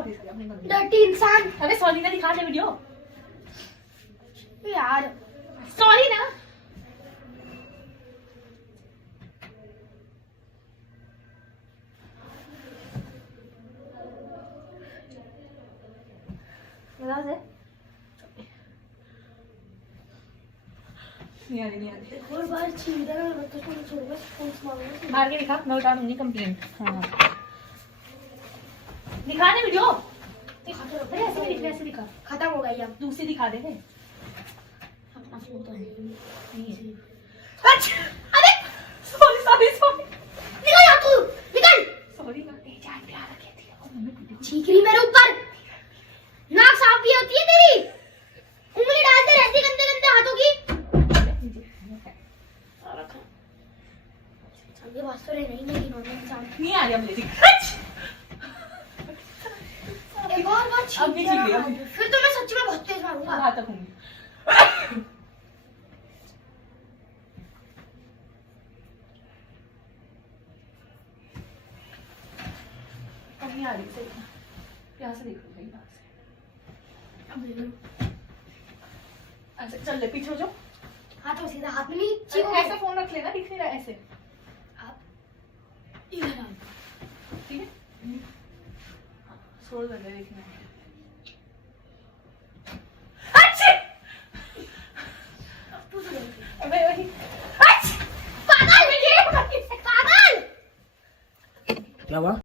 Sorry sorry अपनी mummy. Dirty इंसान। अबे सॉरी ना दिखा दे वीडियो यार सॉरी ना। मजा से नहीं आ रही एक और बार छीन देना मैं तो तुम्हें छोड़ूंगा फोन मारूंगा। मार के दिखा। नोट डाउन नहीं कंप्लेंट। हाँ दिखा दे वीडियो। दिखा तो अरे ऐसे भी दिख रहा है, ऐसे दिखा। खत्म हो गई अब। दूसरी दिखा दे फिर। अपना फोन तो है नहीं है। अच्छा अरे सॉरी सॉरी सॉरी। निकल यहाँ तू निकल। सॉरी ना ए जान प्यार रखे थी और मम्मी पीटी। चीख रही मेरे ऊपर। नाक साफ भी होती है तेरी। उंगली डालते रहती गंदे गंदे हाथों की। ये बात तो नहीं लेकिन और इंसान नहीं आ रही अब लेकिन। एक और बार छीन अब भी ठीक है, देना अब भी। फिर तो मैं सच में बहुत तेज मारूंगा। हाथ रखूंगी। अब नहीं आ रही सही। यहाँ से देखो सही बात से। अब ले लो। ऐसे चल ले पीछे हो जाओ। हाथ में सीधा हाथ में नहीं अरे चीखो ऐसे फोन रख लेना, दिख नहीं रहा ऐसे। आप इधर आओ। ठीक है हाँ, छोड़ दे देखना। अच्छे अब तू तो गलती। अबे वही पागल। पागल। क्या हुआ?